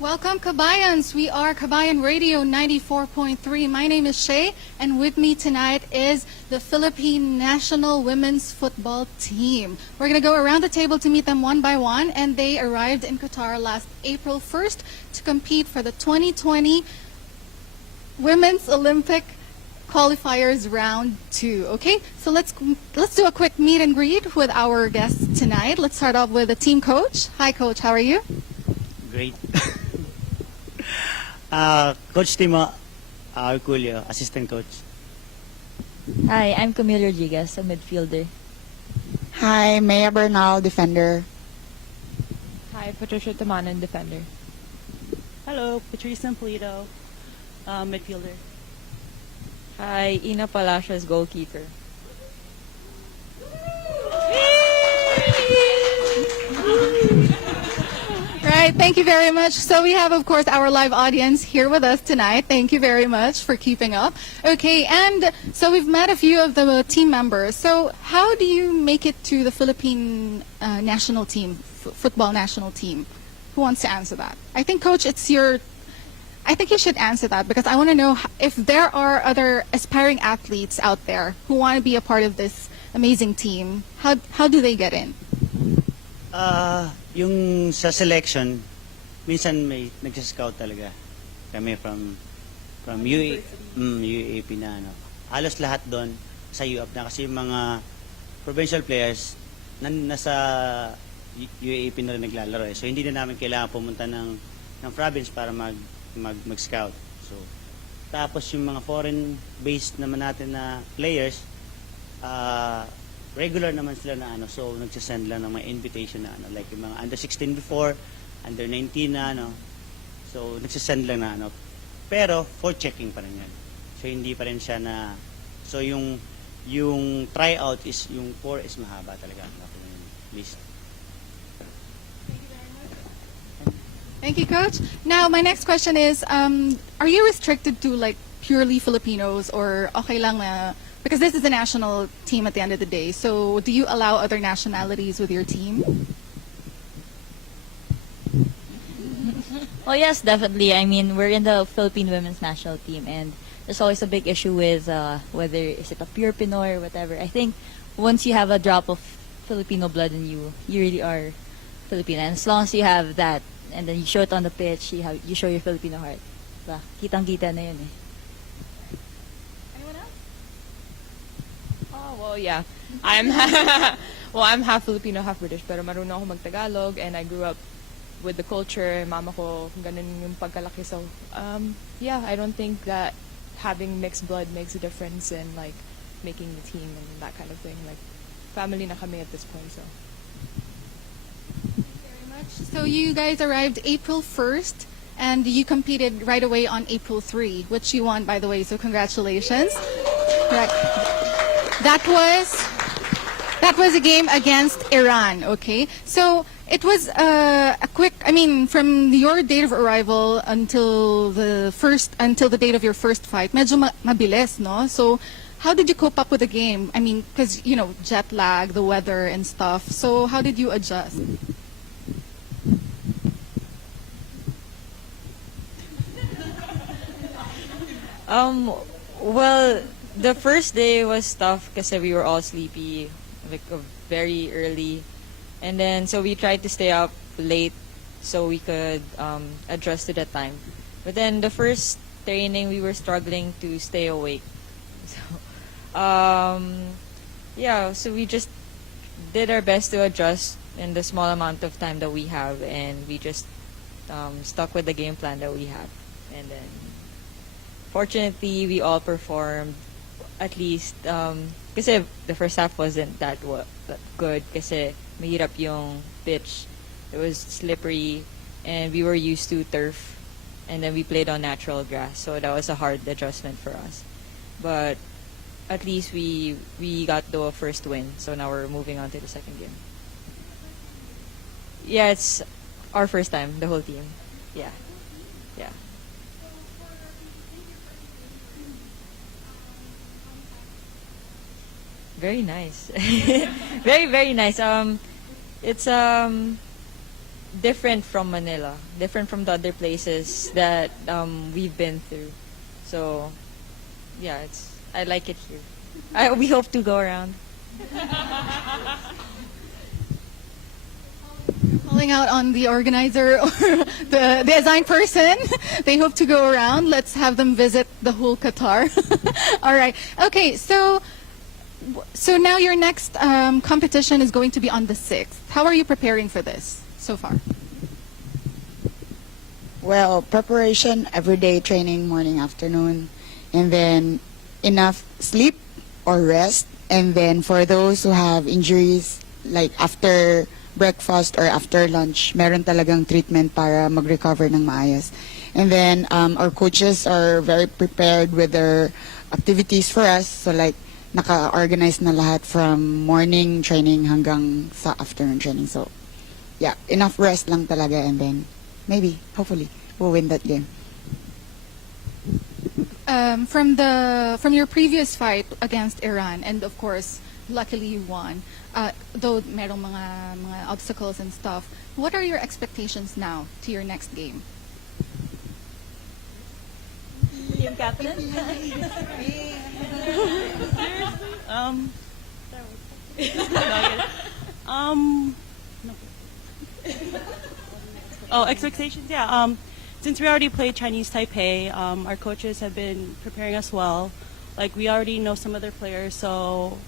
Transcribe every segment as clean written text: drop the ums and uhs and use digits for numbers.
Welcome, Qabayans. We are Qabayan Radio 94.3. My name is Chey, and with me tonight is the Philippine National Women's Football Team. We're going to go around the table to meet them one by one, and they arrived in Qatar last April 1st to compete for the 2020 Women's Olympic Qualifiers Round 2. Okay, so let's do a quick meet and greet with our guests tonight. Let's start off with the team coach. Hi, Coach. How are you? Great. Coach Timo Arculio, assistant coach. Hi, I'm Camille Rodriguez, a midfielder. Hi, Maya Bernal, defender. Hi, Patricia Tamanan, defender. Hello, Patrice Ampolito, midfielder. Hi, Ina Palacios, goalkeeper. Right, thank you very much. So we have, of course, our live audience here with us tonight. Thank you very much for keeping up. Okay, and so we've met a few of the team members. So how do you make it to the Philippine national team, football national team? Who wants to answer that? I think, Coach, I think you should answer that because I want to know if there are other aspiring athletes out there who want to be a part of this amazing team. How do they get in? Yung sa selection, minsan may nagsascout talaga. Kami from UAP na ano. Halos lahat doon sa UAP na kasi yung mga provincial players nasa UAP na rin naglalaro eh. So hindi na namin kailangan pumunta ng province para mag-scout. So tapos yung mga foreign based naman natin na players regular naman sila na ano, so nagsasend lang ng mga invitation na ano, like yung mga under 16 before, under 19 na ano, so nagsasend lang na ano, pero for checking pa rin yan. So hindi pa rin siya na, so yung tryout is, yung 4 is mahaba talaga yung list. Thank you, Coach. Now, my next question is, are you restricted to like purely Filipinos or okay lang na, because this is a national team at the end of the day, so do you allow other nationalities with your team? Oh yes, definitely. I mean, we're in the Philippine women's national team, and there's always a big issue with whether is it a pure Pinoy or whatever. I think once you have a drop of Filipino blood in you, you really are Filipino. And as long as you have that, and then you show it on the pitch, you show your Filipino heart. Diba? Kitang-kita na yun eh. Well, yeah. I'm half Filipino, half British, pero marunong ako mag-Tagalog, and I grew up with the culture. Mama ko, ganun yung pagkalaki. So, yeah, I don't think that having mixed blood makes a difference in like making the team and that kind of thing. Like, family na kami at this point, so. Thank you very much. So you guys arrived April 1st, and you competed right away on April 3, which you won, by the way, so congratulations. Right. That was a game against Iran, okay? So it was a quick, I mean, from your date of arrival until the date of your first fight, medyo mabilis, no? So how did you cope up with the game? I mean, because, you know, jet lag, the weather and stuff. So how did you adjust? Well, the first day was tough because we were all sleepy, like very early, and then so we tried to stay up late so we could adjust to that time. But then the first training we were struggling to stay awake. So, yeah, so we just did our best to adjust in the small amount of time that we have, and we just stuck with the game plan that we have, and then fortunately we all performed. At least, kasi the first half wasn't that good kasi mahirap yung pitch. It was slippery, and we were used to turf, and then we played on natural grass, so that was a hard adjustment for us. But at least we got the first win, so now we're moving on to the second game. Yeah, it's our first time, the whole team. Yeah. Yeah. Very nice. Very, very nice. It's different from Manila, different from the other places that we've been through. So, yeah, I like it here. We hope to go around. Calling out on the organizer or the design person. They hope to go around. Let's have them visit the whole Qatar. All right. Okay. So now your next competition is going to be on the 6th. How are you preparing for this so far? Well, preparation, everyday training, morning, afternoon, and then enough sleep or rest. And then for those who have injuries, like after breakfast or after lunch, meron talagang treatment para mag-recover ng maayos. And then our coaches are very prepared with their activities for us. So like, naka-organize na lahat from morning training hanggang sa afternoon training. So, yeah, enough rest lang talaga, and then maybe, hopefully, we'll win that game. From your previous fight against Iran, and of course, luckily you won, though merong mga obstacles and stuff, what are your expectations now to your next game? Yung captain? Oh, expectations? Yeah. Since we already played Chinese Taipei, our coaches have been preparing us well. Like, we already know some of their players, so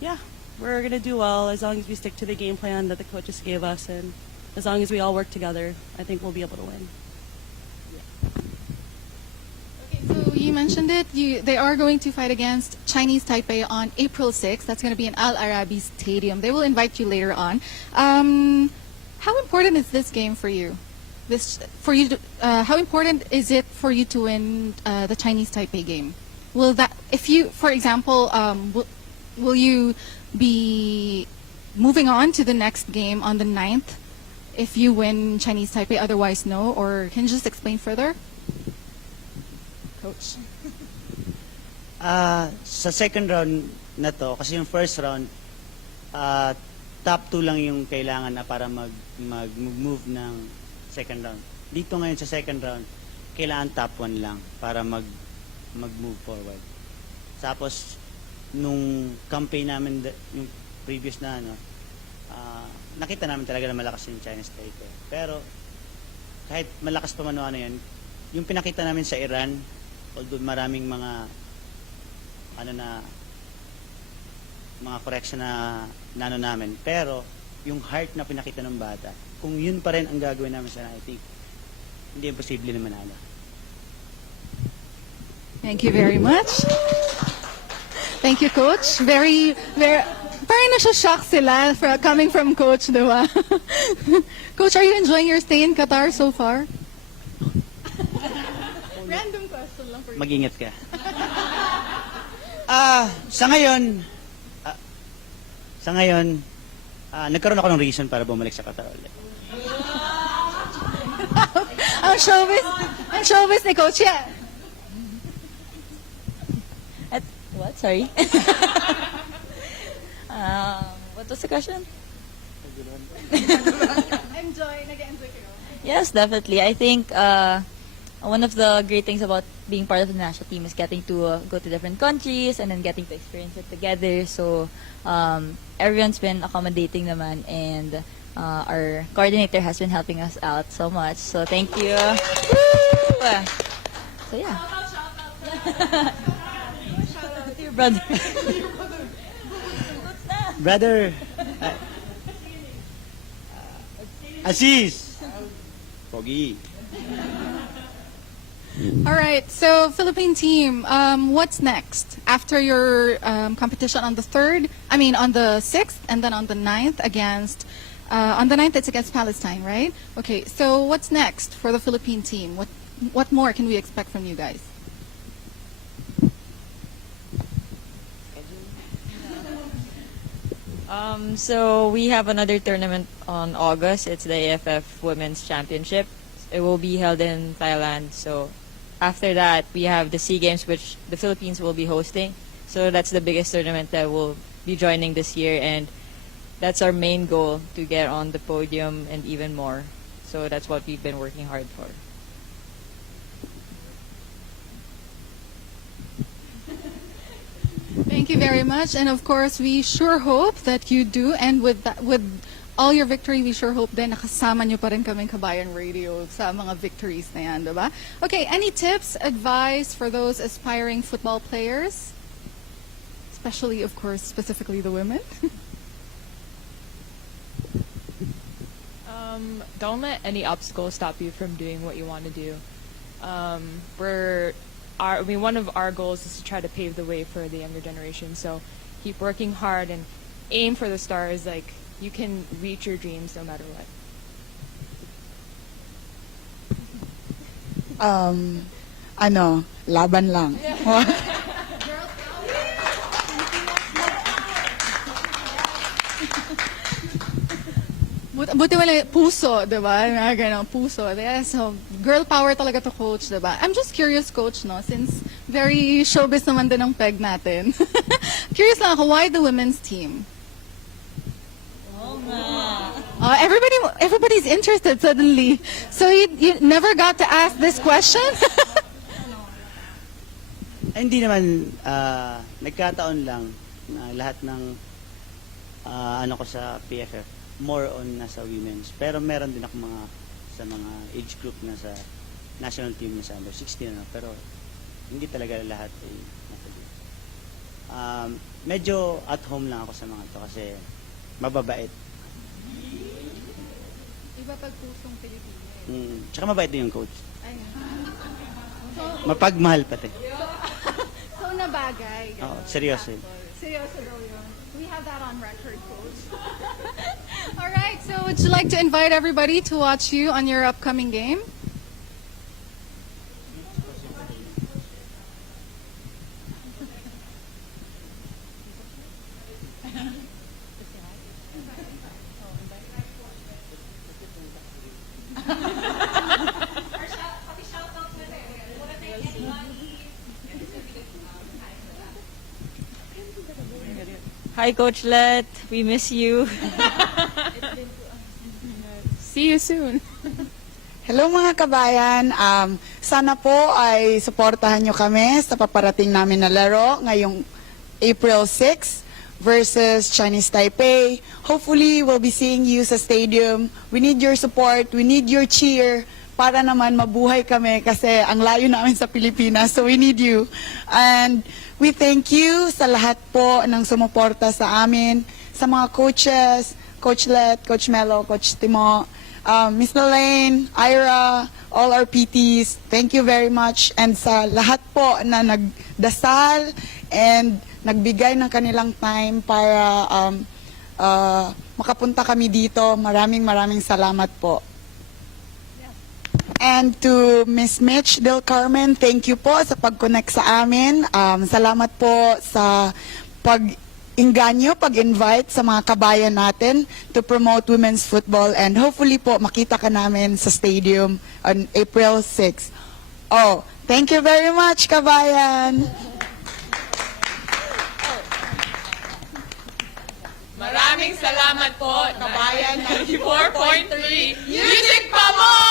yeah, we're gonna do well as long as we stick to the game plan that the coaches gave us, and as long as we all work together, I think we'll be able to win. So you mentioned it. They are going to fight against Chinese Taipei on April 6th. That's going to be in Al Arabi Stadium. They will invite you later on. How important is this game for you? How important is it for you to win the Chinese Taipei game? Will that, if you, for example, will you be moving on to the next game on the 9th if you win Chinese Taipei? Otherwise, no. Or can you just explain further? Coach. Sa second round na to, kasi yung first round, top 2 lang yung kailangan na para mag-move ng second round. Dito ngayon sa second round, kailangan top 1 lang para mag-move forward. Tapos, nung campaign namin, yung previous na, nakita namin talaga na malakas yung Chinese Taipei. Pero, kahit malakas pa man yun, yung pinakita namin sa Iran, although maraming mga mga correction na nano namin, pero yung heart na pinakita ng bata, kung yun pa rin ang gagawin namin sa I think hindi imposible na manalo. Thank you very much. Thank you, Coach. Very, parang nasa-shock sila coming from Coach, di ba? Coach, are you enjoying your stay in Qatar so far? Random question lang for you. Mag-ingat ka. Sa ngayon, nagkaroon ako ng reason para bumalik sa Qatar ulit. ang showbiz ni Coach yan. What? Sorry. What was the question? Nag-enjoy kayo. Yes, definitely. I think one of the great things about being part of the national team is getting to go to different countries and then getting to experience it together. So everyone's been accommodating naman, and our coordinator has been helping us out so much. So thank you. Woo! So yeah. Shout out to your brother. Brother, Aziz, Pogi. All right, so Philippine team, what's next after your competition on the 3rd? I mean, on the 6th, and then on the 9th against. On the 9th, it's against Palestine, right? Okay, so what's next for the Philippine team? What more can we expect from you guys? So we have another tournament on August. It's the AFF Women's Championship. It will be held in Thailand. So after that, we have the SEA Games, which the Philippines will be hosting. So that's the biggest tournament that we'll be joining this year. And that's our main goal, to get on the podium and even more. So that's what we've been working hard for. Thank you very much. And of course, we sure hope that you do. And with that, with all your victory, we sure hope din nakasama nyo pa rin kaming Qabayan Radio sa mga victories na yan, diba? Okay, any tips, advice for those aspiring football players? Especially, of course, specifically the women. Don't let any obstacle stop you from doing what you want to do. One of our goals is to try to pave the way for the younger generation. So keep working hard and aim for the stars. Like, you can reach your dreams no matter what. Laban lang. Buti wala puso, diba? Ganun, puso. Yeah, so, girl power talaga to, Coach, diba? I'm just curious, Coach, no? Since very showbiz naman din ang peg natin. Curious lang ako, why the women's team? Everybody's interested suddenly. So you never got to ask this question? Hindi naman, nagkataon lang na lahat ng ano ko sa PFF, more on nasa women's. Pero meron din ako sa mga age group na sa national team na sa under 16 na. Pero hindi talaga lahat ay nasa group. Medyo at home lang ako sa mga to kasi mababait. Iba pag pusong Pilipino. Tsaka mabait din yung coach. Ay. Mapagmahal pati. So nabagay. Oo, seryoso yun. Seryoso daw yun. We have that on record, Coach. All right, so would you like to invite everybody to watch you on your upcoming game? Hi, Coach Let. We miss you. See you soon. Hello mga kabayan, sana po ay suportahan nyo kami sa paparating namin na laro ngayong April 6 versus Chinese Taipei. Hopefully, we'll be seeing you sa stadium. We need your support, we need your cheer para naman mabuhay kami kasi ang layo namin sa Pilipinas, so we need you. And we thank you sa lahat po ng sumuporta sa amin, sa mga coaches, Coach Let, Coach Melo, Coach Timo, Miss Lelaine, Ira, all our PTs, thank you very much. And sa lahat po na nagdasal and nagbigay ng kanilang time para makapunta kami dito, maraming salamat po. And to Miss Mitch Del Carmen, thank you po sa pag-connect sa amin. Salamat po sa pag-inganyo, pag-invite sa mga kabayan natin to promote women's football. And hopefully po makita ka namin sa stadium on April 6. Oh, thank you very much, kabayan! Maraming salamat po, Qabayan 94.3. Music pa mo!